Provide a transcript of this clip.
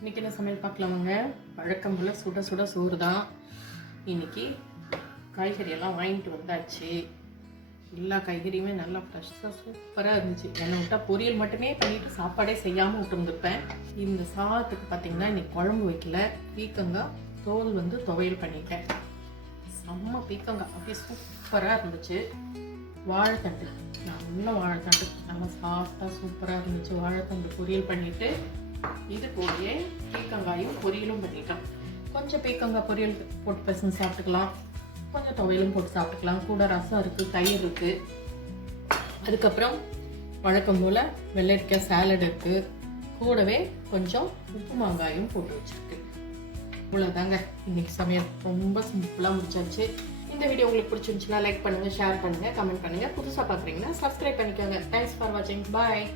இன்றைக்கி என்ன சமையல் பார்க்கலாமாங்க. வழக்கம் போல் சுட சுட சோறு தான். இன்றைக்கி காய்கறியெல்லாம் வாங்கிட்டு வந்தாச்சு. எல்லா காய்கறியுமே நல்லா ஃப்ரெஷ்ஷாக சூப்பராக இருந்துச்சு. என்னை விட்டால் பொரியல் மட்டுமே பண்ணிவிட்டு சாப்பாடே செய்யாமல் விட்டுருந்துருப்பேன். இந்த சாதத்துக்கு பார்த்திங்கன்னா இன்றைக்கி குழம்பு வைக்கல. பீக்கங்காய் தோல் துவையல் பண்ணிட்டேன். செம்ம பீக்கங்காய் அப்படியே சூப்பராக இருந்துச்சு. வாழைத்தண்டு, நல்ல வாழைத்தண்டு, நல்லா சாஃப்டாக சூப்பராக இருந்துச்சு. வாழைத்தண்டு பொரியல் பண்ணிவிட்டு இது கூடயே பீக்கங்காயும் பொரியலும் பண்ணிட்டோம். கொஞ்சம் பீக்கங்காய் பொரியல் போட்டு பசங்க சாப்பிட்டுக்கலாம், கொஞ்சம் துவையலும் போட்டு சாப்பிட்டுக்கலாம். கூட ரசம் இருக்குது, தயிர் இருக்குது. அதுக்கப்புறம் வழக்கம் போல் வெள்ளரிக்காய் சாலட் இருக்குது. கூடவே கொஞ்சம் உப்பு மாங்காயும் போட்டு வச்சுருக்கு. இவ்வளோதாங்க இன்னைக்கு சமையல். ரொம்ப சிம்பிளாக முடிச்சாச்சு. இந்த வீடியோ உங்களுக்கு பிடிச்சிருந்துச்சுன்னா லைக் பண்ணுங்கள், ஷேர் பண்ணுங்கள், கமெண்ட் பண்ணுங்கள். புதுசாக பார்க்குறீங்கன்னா சப்ஸ்கிரைப் பண்ணிக்கோங்க. தேங்க்ஸ் ஃபார் வாட்சிங். பாய்.